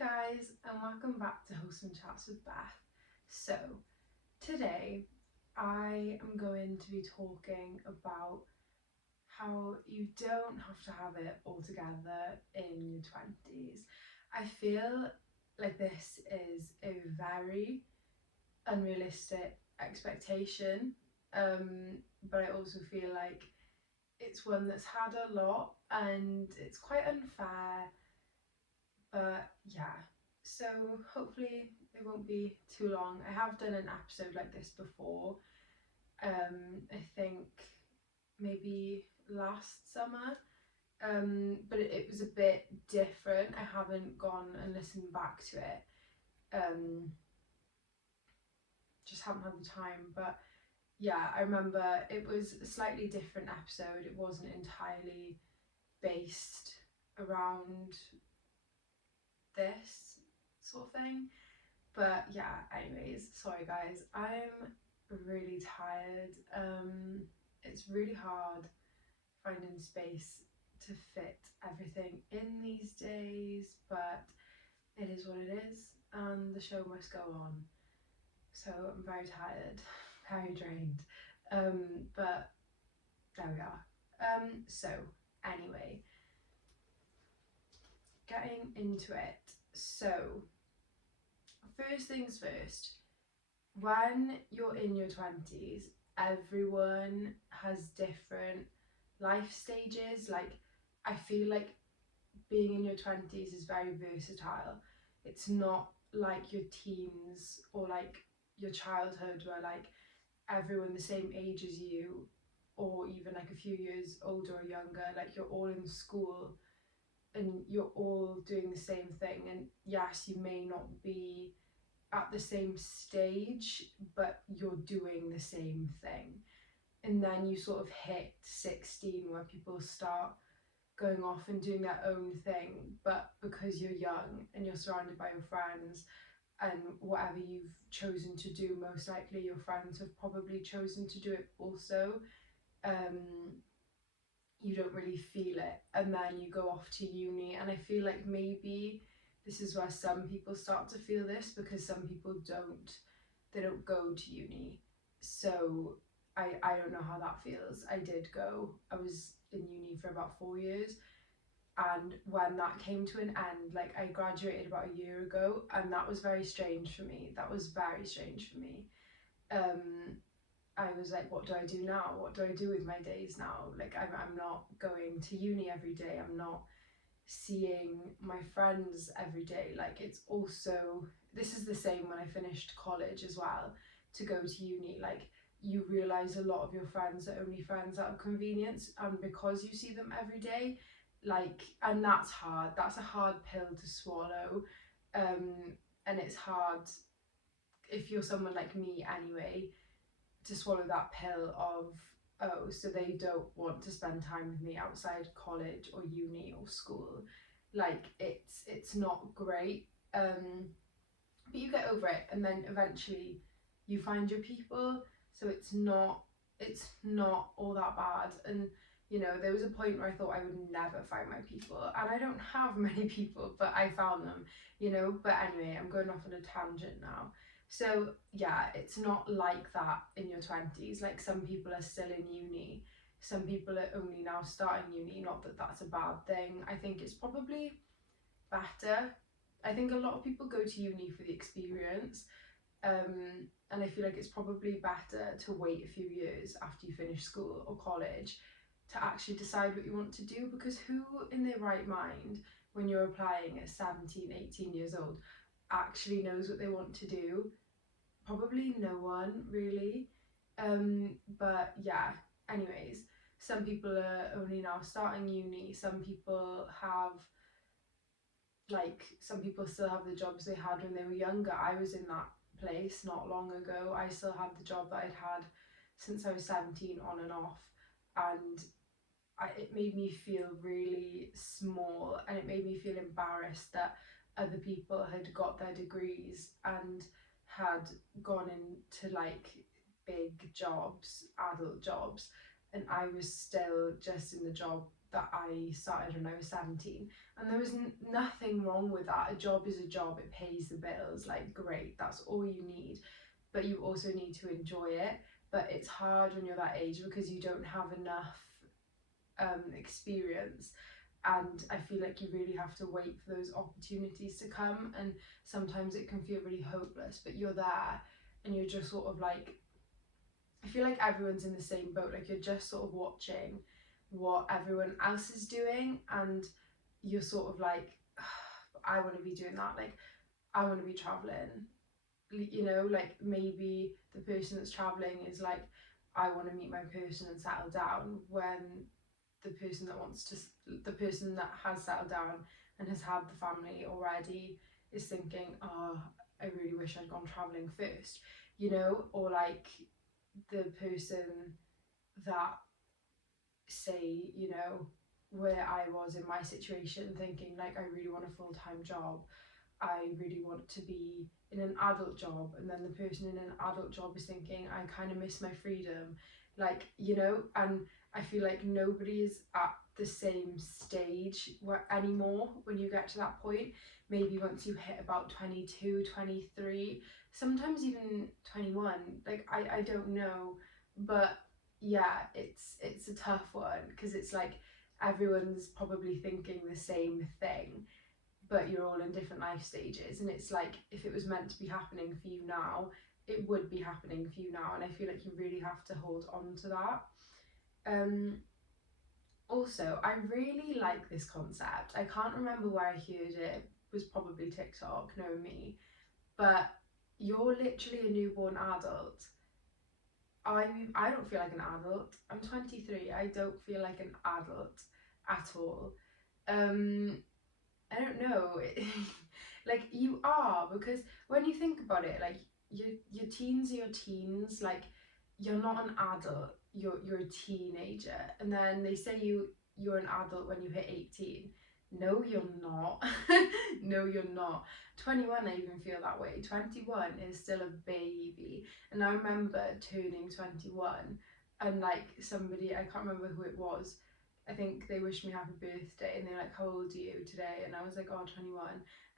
guys, and welcome back to Wholesome Chats with Beth. So, today I am going to be talking about how you don't have to have it all together in your 20s. I feel like this is a very unrealistic expectation, but I also feel like it's one that's had a lot and it's quite unfair. But yeah, so hopefully it won't be too long. I have done an episode like this before. I think maybe last summer. But it was a bit different. I haven't gone and listened back to it. Just haven't had the time. But yeah, I remember it was a slightly different episode. It wasn't entirely based around this sort of thing. But yeah, anyways, sorry guys, I'm really tired. It's really hard finding space to fit everything in these days, but it is what it is, and the show must go on. So I'm very tired, very drained. But there we are. So anyway, getting into it. So first things first, when you're in your 20s, everyone has different life stages. Like, I feel like being in your 20s is very versatile. It's not like your teens or like your childhood where like everyone the same age as you or even like a few years older or younger, like you're all in school and you're all doing the same thing. And yes, you may not be at the same stage, but you're doing the same thing. And then you sort of hit 16 where people start going off and doing their own thing, but because you're young and you're surrounded by your friends and whatever you've chosen to do, most likely your friends have probably chosen to do it also. You don't really feel it, and then you go off to uni, and I feel like maybe this is where some people start to feel this, because some people don't go to uni. So I don't know how that feels. I did go. I was in uni for about 4 years, and when that came to an end, like I graduated about a year ago, and that was very strange for me. That was very strange for me. I was like, what do I do now? What do I do with my days now? Like, I'm not going to uni every day. I'm not seeing my friends every day. Like, it's also, this is the same when I finished college as well, to go to uni. Like, you realise a lot of your friends are only friends out of convenience, and because you see them every day, like, and that's hard. That's a hard pill to swallow. And it's hard if you're someone like me anyway, to swallow that pill of, oh, so they don't want to spend time with me outside college or uni or school. Like, it's not great. But you get over it, and then eventually you find your people, so it's not all that bad. And there was a point where I thought I would never find my people, and I don't have many people, but I found them. But anyway, I'm going off on a tangent now. So yeah, it's not like that in your 20s. Like, some people are still in uni, some people are only now starting uni. Not that that's a bad thing. I think it's probably better. I think a lot of people go to uni for the experience, and I feel like it's probably better to wait a few years after you finish school or college to actually decide what you want to do, because who in their right mind, when you're applying at 17, 18 years old, actually knows what they want to do? Probably no one, really. But yeah, anyways, some people are only now starting uni. Some people still have the jobs they had when they were younger. I was in that place not long ago. I still had the job that I'd had since I was 17, on and off, and it made me feel really small, and it made me feel embarrassed that other people had got their degrees and had gone into like big jobs, adult jobs, and I was still just in the job that I started when I was 17, and there was nothing wrong with that. A job is a job, it pays the bills, like great, that's all you need, but you also need to enjoy it. But it's hard when you're that age because you don't have enough experience, and I feel like you really have to wait for those opportunities to come, and sometimes it can feel really hopeless, but you're there and you're just sort of like, I feel like everyone's in the same boat, like you're just sort of watching what everyone else is doing, and you're sort of like, I want to be doing that, like I want to be traveling, you know, like maybe the person that's traveling is like, I want to meet my person and settle down, when the person that has settled down and has had the family already is thinking, oh, I really wish I'd gone traveling first, you know. Or like the person that, say, you know, where I was in my situation, thinking like, I really want a full-time job, I really want to be in an adult job, and then the person in an adult job is thinking, I kind of miss my freedom, like, you know. And I feel like nobody is at the same stage anymore when you get to that point. Maybe once you hit about 22, 23, sometimes even 21, like I don't know, but yeah, it's a tough one because it's like everyone's probably thinking the same thing, but you're all in different life stages, and it's like, if it was meant to be happening for you now, it would be happening for you now, and I feel like you really have to hold on to that. Also, I really like this concept. I can't remember where I heard it. It was probably TikTok, knowing me, but you're literally a newborn adult. I don't feel like an adult. I'm 23. I don't feel like an adult at all. Um, I don't know. Like you are, because when you think about it, like your teens are your teens. Like you're not an adult. You're a teenager, and then they say you're an adult when you hit 18. No, you're not. No, you're not. 21, I even feel that way. 21 is still a baby, and I remember turning 21, and like somebody, I can't remember who it was, I think they wished me happy birthday, and they're like, how old are you today? And I was like, oh, 21.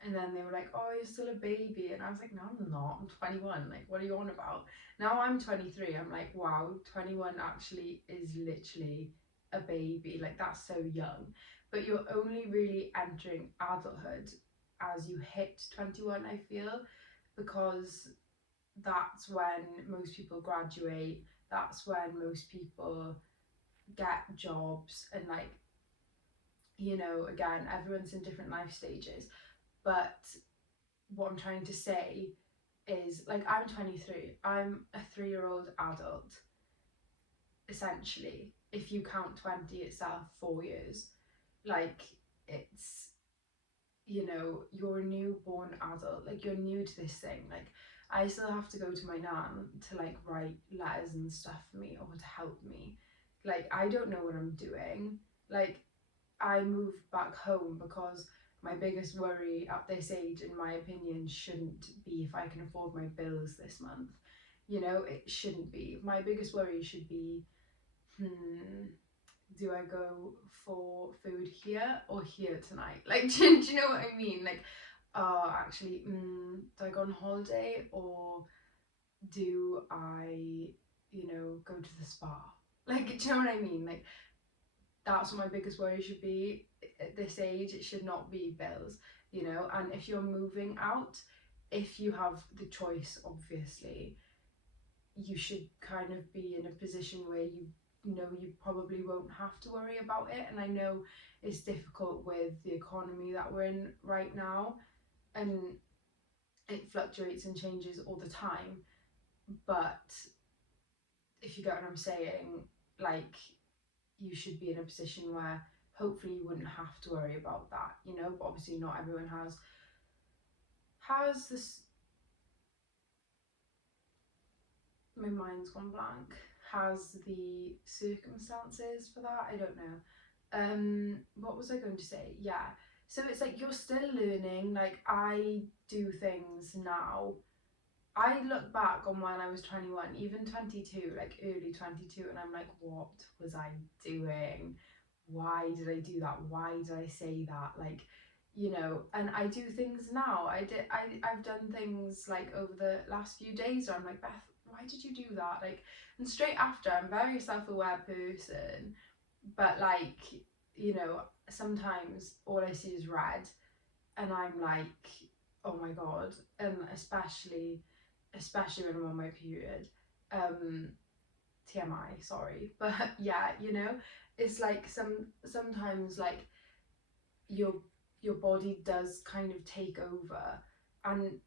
And then they were like, oh, you're still a baby. And I was like, no, I'm not. I'm 21. Like, what are you on about? Now I'm 23. I'm like, wow, 21 actually is literally a baby. Like, that's so young. But you're only really entering adulthood as you hit 21, I feel, because that's when most people graduate. That's when most people get jobs, and like, you know, again, everyone's in different life stages, but what I'm trying to say is, like, I'm 23, I'm a 3-year-old adult, essentially, if you count 20 itself, 4 years. Like, it's, you know, you're a newborn adult, like you're new to this thing. Like I still have to go to my nan to like write letters and stuff for me, or to help me. Like I don't know what I'm doing. Like I moved back home because my biggest worry at this age, in my opinion, shouldn't be if I can afford my bills this month. You know, it shouldn't be. My biggest worry should be, do I go for food here or here tonight? Like, do you know what I mean? Like, actually, do I go on holiday, or do I, you know, go to the spa? Like, do you know what I mean? Like, that's what my biggest worry should be at this age. It should not be bills, you know. And if you're moving out, if you have the choice, obviously, you should kind of be in a position where you know you probably won't have to worry about it. And I know it's difficult with the economy that we're in right now, and it fluctuates and changes all the time, but if you get what I'm saying, like, you should be in a position where hopefully you wouldn't have to worry about that, you know. But obviously not everyone has this, my mind's gone blank, has the circumstances for that. I don't know. What was I going to say? Yeah, so it's like you're still learning. Like I do things now, I look back on when I was 21, even 22, like early 22, and I'm like, what was I doing? why did I do that? Why did I say that? Like, you know, and I do things now. I've done things like over the last few days where I'm like, Beth, why did you do that? Like, and straight after, I'm a very self-aware person, but like, you know, sometimes all I see is red, and I'm like, oh my god. And especially when I'm on my period. TMI, sorry. But yeah, you know, it's like sometimes like your your body does kind of take over, and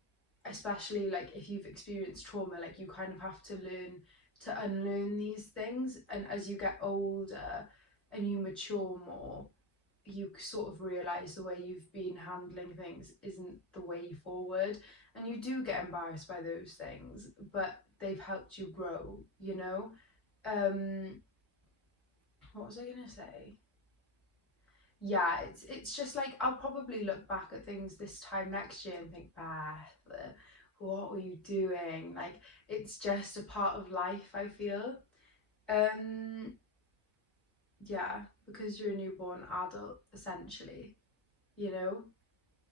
especially like if you've experienced trauma, like you kind of have to learn to unlearn these things, and as you get older and you mature more, you sort of realize the way you've been handling things isn't the way forward, and you do get embarrassed by those things, but they've helped you grow, you know. um what was I gonna say? Yeah, it's just like I'll probably look back at things this time next year and think, Beth, what were you doing? Like, it's just a part of life, I feel. um yeah, because you're a newborn adult essentially, you know,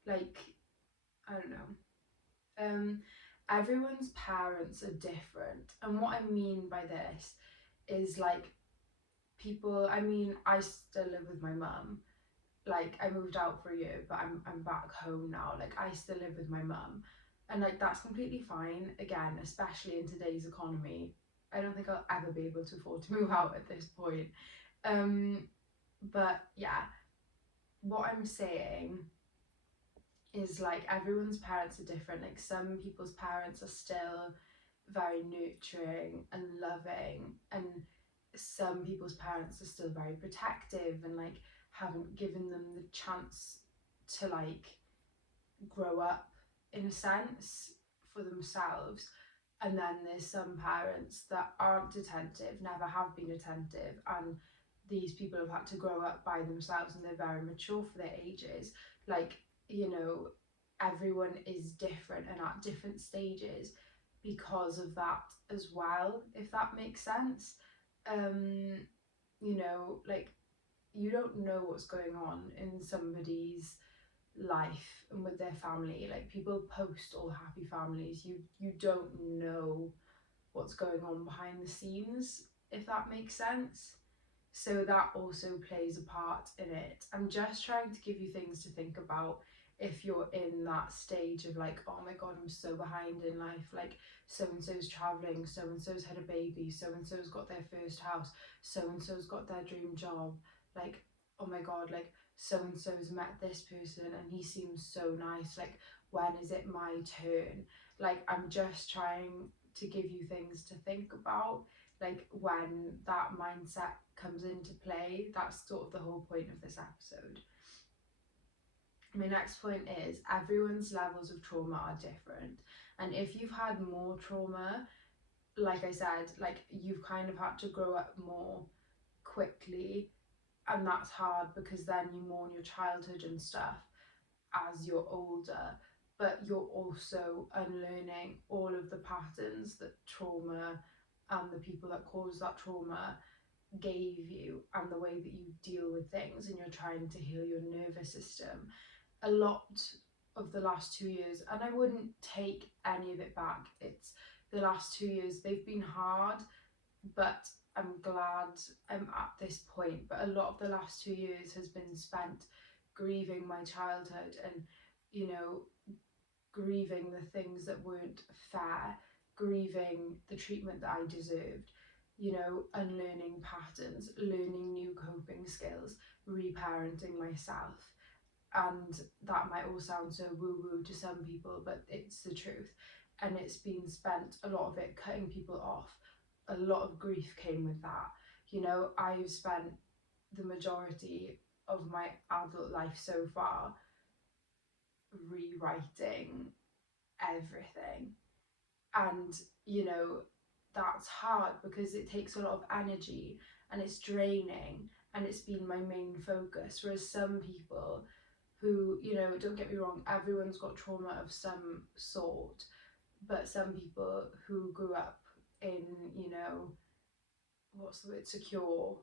like, I don't know. Everyone's parents are different, and what I mean by this is like, people, I mean, I still live with my mum. Like, I moved out for a year, but I'm back home now. Like, I still live with my mum, and like that's completely fine. Again, especially in today's economy, I don't think I'll ever be able to afford to move out at this point. um but yeah, what I'm saying is like, everyone's parents are different. Like, some people's parents are still very nurturing and loving, and some people's parents are still very protective and like haven't given them the chance to like grow up in a sense for themselves. And then there's some parents that aren't attentive, never have been attentive, and these people have had to grow up by themselves and they're very mature for their ages. Like, you know, everyone is different and at different stages because of that as well, if that makes sense. um you know, like, you don't know what's going on in somebody's life and with their family. Like, people post all happy families, you don't know what's going on behind the scenes, if that makes sense. So that also plays a part in it. I'm just trying to give you things to think about if you're in that stage of like, oh my god, I'm so behind in life. Like, so and so's traveling, so and so's had a baby, so and so's got their first house, so and so's got their dream job. Like, oh my god, like, so and so's met this person and he seems so nice. Like, when is it my turn? Like, I'm just trying to give you things to think about, like, when that mindset comes into play. That's sort of the whole point of this episode. My next point is, everyone's levels of trauma are different, and if you've had more trauma, like I said, like, you've kind of had to grow up more quickly, and that's hard because then you mourn your childhood and stuff as you're older, but you're also unlearning all of the patterns that trauma and the people that cause that trauma gave you, and the way that you deal with things, and you're trying to heal your nervous system. A lot of the last 2 years, and I wouldn't take any of it back, it's the last 2 years, they've been hard, but I'm glad I'm at this point. But a lot of the last 2 years has been spent grieving my childhood, and, you know, grieving the things that weren't fair, grieving the treatment that I deserved, you know, unlearning patterns, learning new coping skills, reparenting myself. And that might all sound so woo woo to some people, but it's the truth. And it's been spent, a lot of it, cutting people off. A lot of grief came with that. You know, I've spent the majority of my adult life so far rewriting everything. And, you know, that's hard because it takes a lot of energy and it's draining, and it's been my main focus. Whereas some people who, you know, don't get me wrong, everyone's got trauma of some sort, but some people who grew up in, you know, what's the word, secure,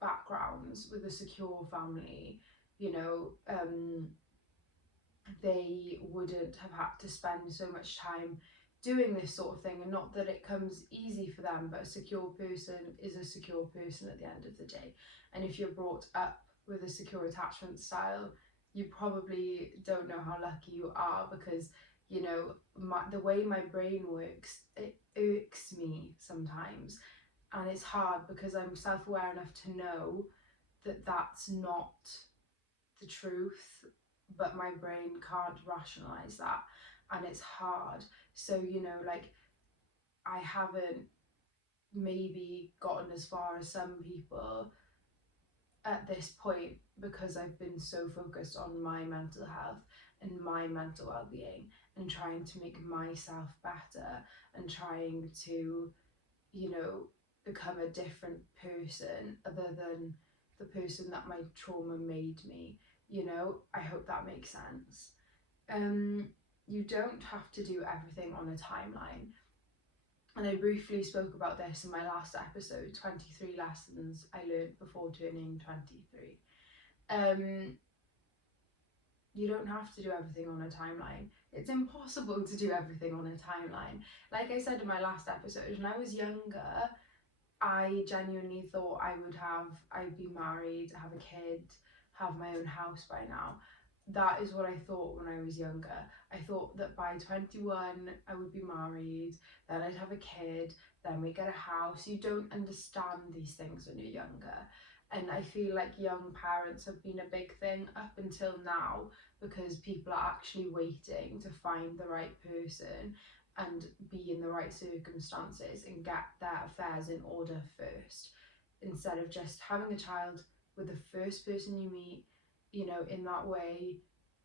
backgrounds with a secure family, you know, they wouldn't have had to spend so much time doing this sort of thing. And not that it comes easy for them, but a secure person is a secure person at the end of the day. And if you're brought up with a secure attachment style, you probably don't know how lucky you are, because you know, the way my brain works, it irks me sometimes, and it's hard because I'm self-aware enough to know that that's not the truth, but my brain can't rationalize that, and it's hard. So, you know, like, I haven't maybe gotten as far as some people at this point because I've been so focused on my mental health and my mental well-being, and trying to make myself better, and trying to, you know, become a different person other than the person that my trauma made me. You know, I hope that makes sense. You don't have to do everything on a timeline. And I briefly spoke about this in my last episode, 23 lessons I learned before turning 23. You don't have to do everything on a timeline. It's impossible to do everything on a timeline. Like I said in my last episode, when I was younger, I genuinely thought I'd be married, have a kid, have my own house by now. That is what I thought when I was younger. I thought that by 21 I would be married, then I'd have a kid, then we get a house. You don't understand these things when you're younger. And I feel like young parents have been a big thing up until now, because people are actually waiting to find the right person and be in the right circumstances and get their affairs in order first, instead of just having a child with the first person you meet, you know, in that way,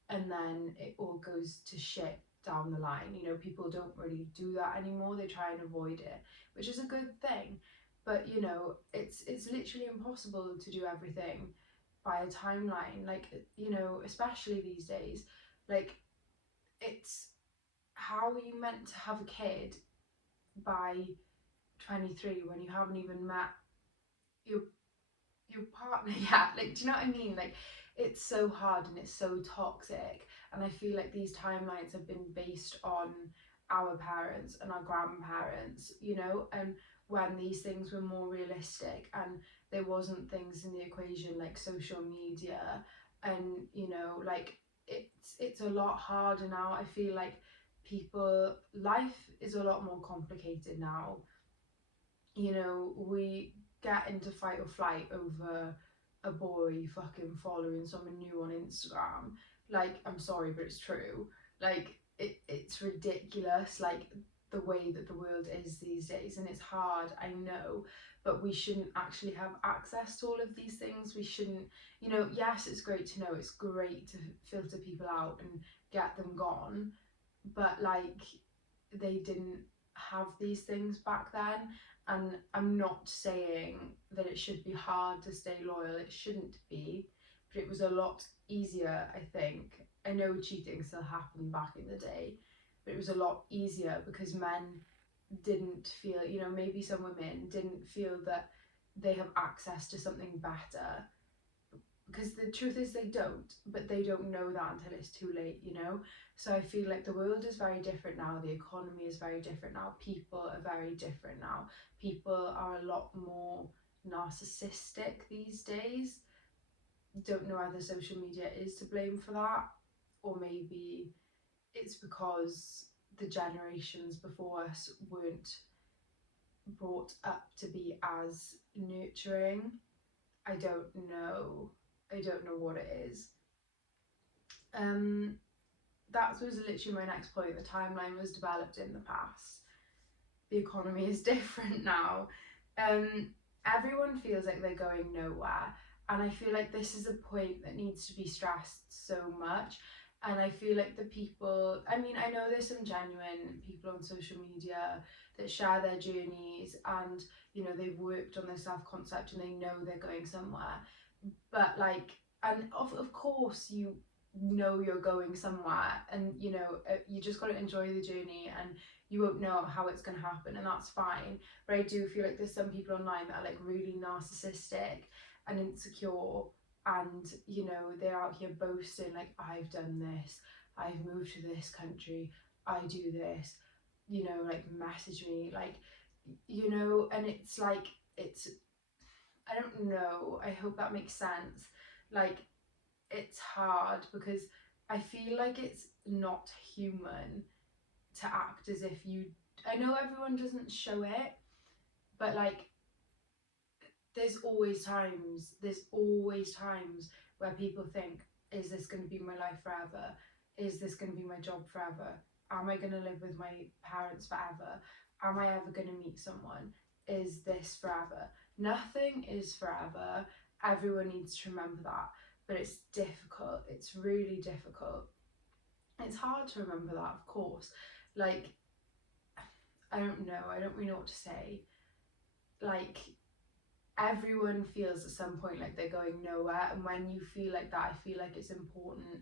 and then it all goes to shit down the line. You know, people don't really do that anymore. They try and avoid it, which is a good thing. But you know, it's literally impossible to do everything by a timeline. Like, you know, especially these days, like, it's, how are you meant to have a kid by 23 when you haven't even met your partner yet? Like, do you know what I mean? Like, it's so hard and it's so toxic. And I feel like these timelines have been based on our parents and our grandparents, you know, and when these things were more realistic and there wasn't things in the equation like social media, and you know, like, it's a lot harder now. I feel like life is a lot more complicated now. You know, we get into fight or flight over a boy fucking following someone new on Instagram. Like, I'm sorry, but it's true. Like, it's ridiculous, like, the way that the world is these days, and it's hard, I know, but we shouldn't actually have access to all of these things. We shouldn't, you know, yes, it's great to know, it's great to filter people out and get them gone, but like, they didn't have these things back then. And I'm not saying that it should be hard to stay loyal, it shouldn't be, but it was a lot easier, I think. I know cheating still happened back in the day, but it was a lot easier because men didn't feel, you know, maybe some women didn't feel that they have access to something better, because the truth is they don't, but they don't know that until it's too late, you know. So I feel like the world is very different now, the economy is very different now, people are very different now, people are a lot more narcissistic these days. Don't know whether social media is to blame for that, or maybe it's because the generations before us weren't brought up to be as nurturing. I don't know. I don't know what it is. That was literally my next point. The timeline was developed in the past. The economy is different now. Everyone feels like they're going nowhere. And I feel like this is a point that needs to be stressed so much. And I feel like the people, I mean, I know there's some genuine people on social media that share their journeys, and, you know, they've worked on their self-concept and they know they're going somewhere. But like, and of course you know you're going somewhere, and you know, you just got to enjoy the journey, and you won't know how it's going to happen, and that's fine. But I do feel like there's some people online that are like really narcissistic, and insecure, and you know, they're out here boasting like, I've done this, I've moved to this country, I do this, you know, like message me, like, you know, and it's like, it's, I don't know, I hope that makes sense. Like, it's hard because I feel like it's not human to act as if you, I know everyone doesn't show it, but like, there's always times where people think, is this going to be my life forever? Is this going to be my job forever? Am I going to live with my parents forever? Am I ever going to meet someone? Is this forever? Nothing is forever. Everyone needs to remember that. But it's difficult. It's really difficult. It's hard to remember that, of course. Like, I don't know. I don't really know what to say. Like, everyone feels at some point like they're going nowhere, and when you feel like that, I feel like it's important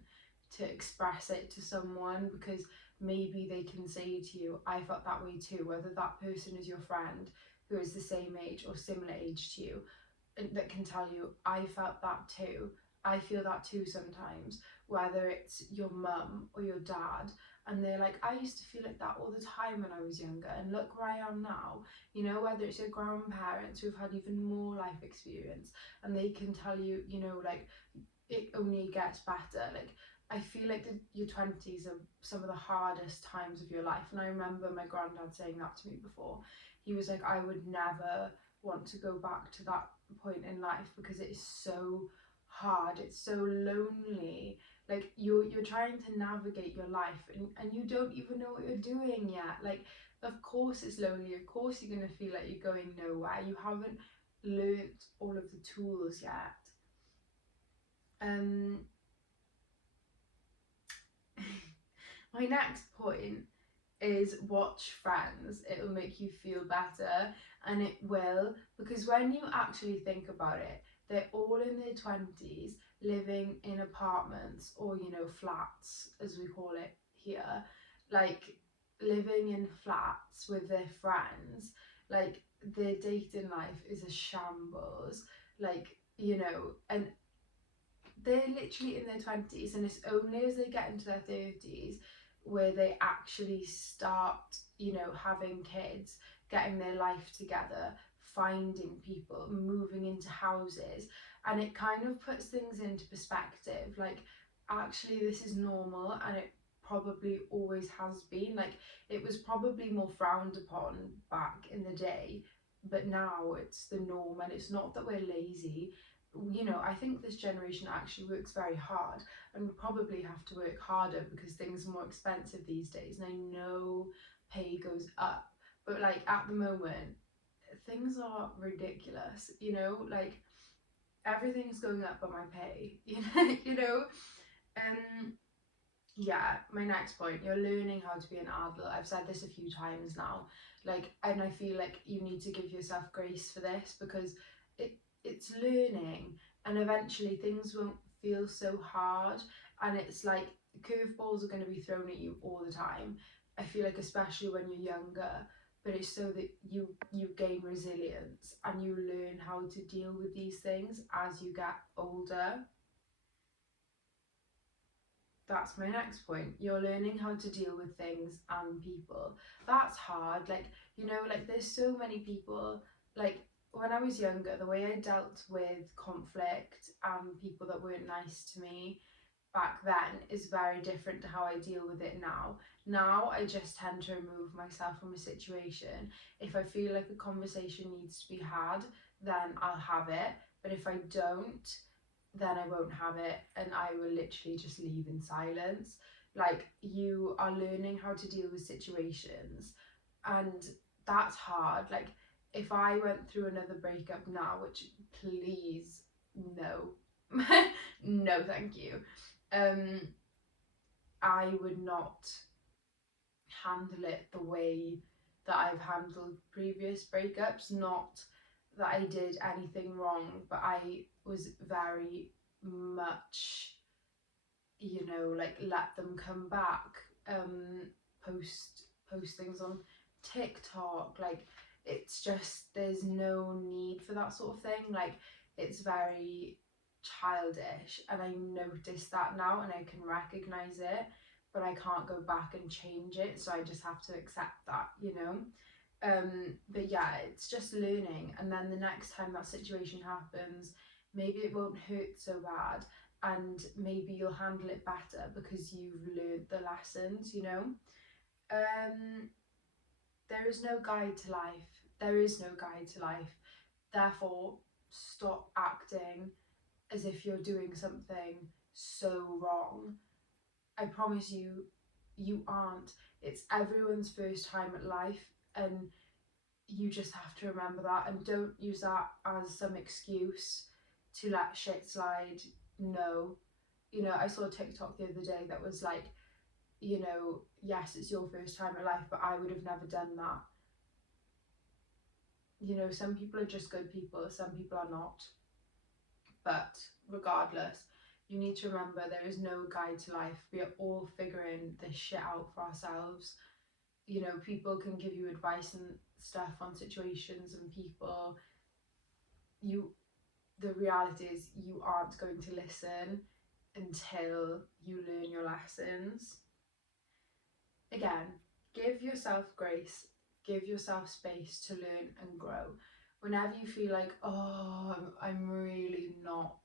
to express it to someone, because maybe they can say to you, I felt that way too, whether that person is your friend who is the same age or similar age to you, that can tell you, I felt that too, I feel that too sometimes, whether it's your mum or your dad, and they're like, I used to feel like that all the time when I was younger, and look where I am now. You know, whether it's your grandparents who've had even more life experience, and they can tell you, you know, like, it only gets better. Like, I feel like your 20s are some of the hardest times of your life. And I remember my granddad saying that to me before. He was like, I would never want to go back to that point in life because it is so hard. It's so lonely. Like, you're trying to navigate your life, and you don't even know what you're doing yet. Like, of course it's lonely. Of course you're going to feel like you're going nowhere. You haven't learnt all of the tools yet. Um, my next point is watch Friends. It will make you feel better, and it will, because when you actually think about it, they're all in their 20s living in apartments, or you know, flats as we call it here, like living in flats with their friends. Like, their dating life is a shambles, like, you know, and they're literally in their 20s, and it's only as they get into their 30s where they actually start, you know, having kids, getting their life together, finding people, moving into houses, and it kind of puts things into perspective. Like, actually this is normal, and it probably always has been. Like, it was probably more frowned upon back in the day, but now it's the norm. And it's not that we're lazy, you know, I think this generation actually works very hard, and we probably have to work harder because things are more expensive these days. And I know pay goes up, but like, at the moment, things are ridiculous, you know, like, everything's going up but my pay, you know. Um, yeah, my next point, you're learning how to be an adult. I've said this a few times now, like, and I feel like you need to give yourself grace for this, because it's learning, and eventually things won't feel so hard, and it's like curveballs are going to be thrown at you all the time. I feel like, especially when you're younger, but it's so that you gain resilience and you learn how to deal with these things as you get older. That's my next point. You're learning how to deal with things and people. That's hard. Like, you know, like, there's so many people, like, when I was younger, the way I dealt with conflict and people that weren't nice to me back then is very different to how I deal with it now. Now I just tend to remove myself from a situation. If I feel like a conversation needs to be had, then I'll have it. But if I don't, then I won't have it, and I will literally just leave in silence. Like, you are learning how to deal with situations, and that's hard. Like, if I went through another breakup now, which, please, no, no, thank you. Um, I would not handle it the way that I've handled previous breakups. Not that I did anything wrong, but I was very much, you know, like, let them come back, um, post things on TikTok. Like, it's just, there's no need for that sort of thing. Like, it's very childish, and I notice that now and I can recognize it, but I can't go back and change it, so I just have to accept that, you know. But yeah, it's just learning, and then the next time that situation happens, maybe it won't hurt so bad, and maybe you'll handle it better because you've learned the lessons, you know. um there is no guide to life. There is no guide to life. Therefore, stop acting as if you're doing something so wrong. I promise you, you aren't. It's everyone's first time at life, and you just have to remember that, and don't use that as some excuse to let shit slide. No. You know, I saw a TikTok the other day that was like, you know, yes, it's your first time at life, but I would have never done that. You know, some people are just good people, some people are not. But regardless, you need to remember there is no guide to life. We are all figuring this shit out for ourselves. You know, people can give you advice and stuff on situations and people. The reality is you aren't going to listen until you learn your lessons. Again, give yourself grace, give yourself space to learn and grow. Whenever you feel like, oh, I'm really not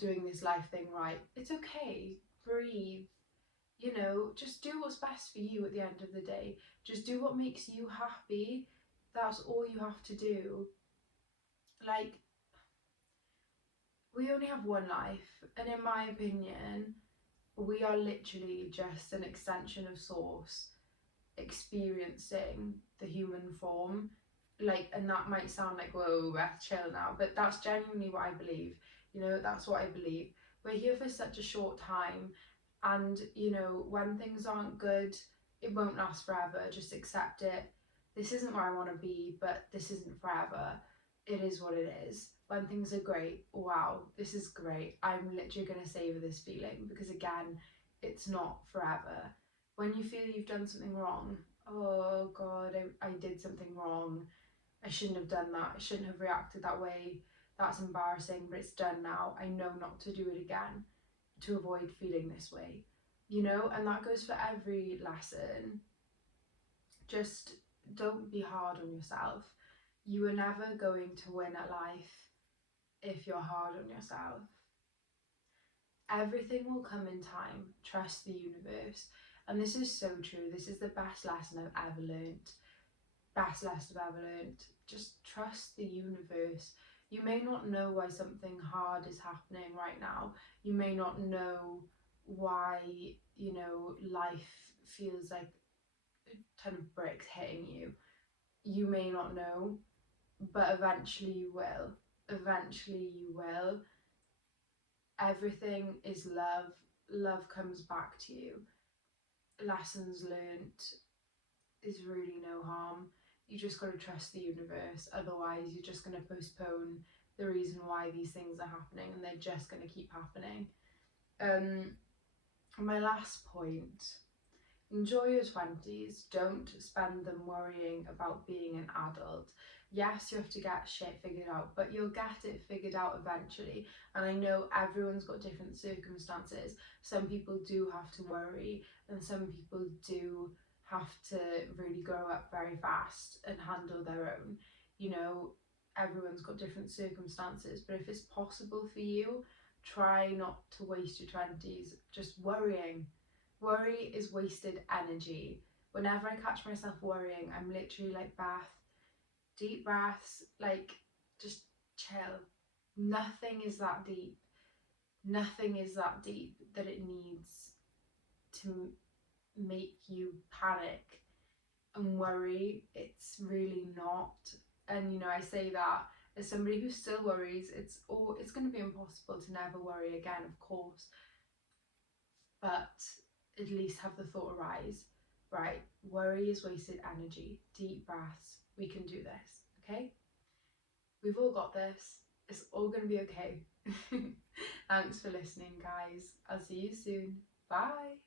doing this life thing right, it's okay. Breathe. You know, just do what's best for you at the end of the day. Just do what makes you happy. That's all you have to do. Like, we only have one life, and in my opinion, we are literally just an extension of Source experiencing the human form. Like, and that might sound like, whoa, Beth, chill now, but that's genuinely what I believe. You know, that's what I believe. We're here for such a short time, and you know, when things aren't good, it won't last forever. Just accept it. This isn't where I want to be, but this isn't forever. It is what it is. When things are great, wow, this is great. I'm literally going to savor this feeling, because again, it's not forever. When you feel you've done something wrong, oh god, I did something wrong, I shouldn't have done that, I shouldn't have reacted that way, that's embarrassing, but it's done now, I know not to do it again, to avoid feeling this way, you know. And that goes for every lesson. Just don't be hard on yourself. You are never going to win at life if you're hard on yourself. Everything will come in time. Trust the universe. And this is so true. This is the best lesson I've ever learnt. Best lesson I've ever learnt. Just trust the universe. You may not know why something hard is happening right now. You may not know why, you know, life feels like a ton of bricks hitting you. You may not know, but eventually you will. Eventually you will. Everything is love. Love comes back to you. Lessons learnt is really no harm. You just got to trust the universe. Otherwise, you're just going to postpone the reason why these things are happening, and they're just going to keep happening. My last point: enjoy your 20s. Don't spend them worrying about being an adult. Yes, you have to get shit figured out, but you'll get it figured out eventually. And I know everyone's got different circumstances. Some people do have to worry, and some people do have to really grow up very fast and handle their own. You know, everyone's got different circumstances, but if it's possible for you, try not to waste your 20s just worrying. Worry is wasted energy. Whenever I catch myself worrying, I'm literally like, Beth, deep breaths, like, just chill. Nothing is that deep. Nothing is that deep that it needs to make you panic and worry. It's really not. And you know, I say that as somebody who still worries. It's going to be impossible to never worry again, of course, but at least have the thought arise, right, worry is wasted energy. Deep breaths. We can do this, okay? We've all got this. It's all going to be okay. Thanks for listening, guys. I'll see you soon. Bye.